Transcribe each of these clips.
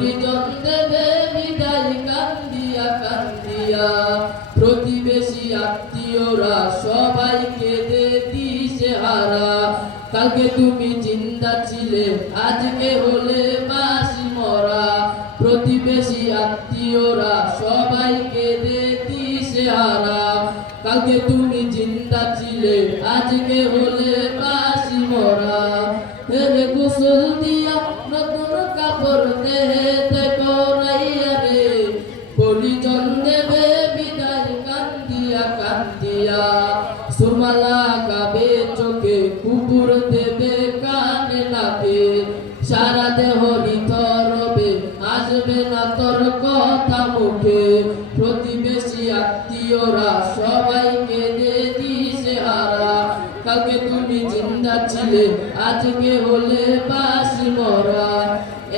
পরিজন দেবে বিদায় কান্দিয়া কান্দিয়া, প্রতিবেশী আত্মীয়রা সবাই কেঁদে দিশেহারা। কালকে তুমি জিন্দা ছিলে, আজকে হলে বাঁশি মরা, প্রতিবেশী আত্মীয়রা সবাই কেঁদে দিশেহারা। কালকে তুমি জিন্দা ছিলে, আজকে হলে বাঁশি মরা। হেরে গোসল দিয়া নতুন কাপড় দেহে পরাইয়া রে, পরিজন দেবে বিদায় কান্দিয়া কান্দিয়া। সুরমালা গাবে চোখে, কুকুর দেবে কানে নাকে, সারা দেহ নিথরবে, আসবে না তোর কথা মুখে। প্রতিবেশী আত্মীয়রা সবাই কেঁদে দিশেহারা। কালকে তুমি জিন্দা ছিলে, আজকে হলে বাঁশি মরা।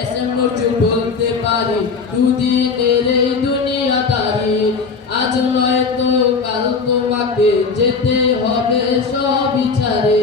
এসএম নজরুল বলতে পারি, দুদিনের এই দুনিয়াদারি, আজ নয় তো কাল তোমাকে যেতে হবে সবই ছাড়ে।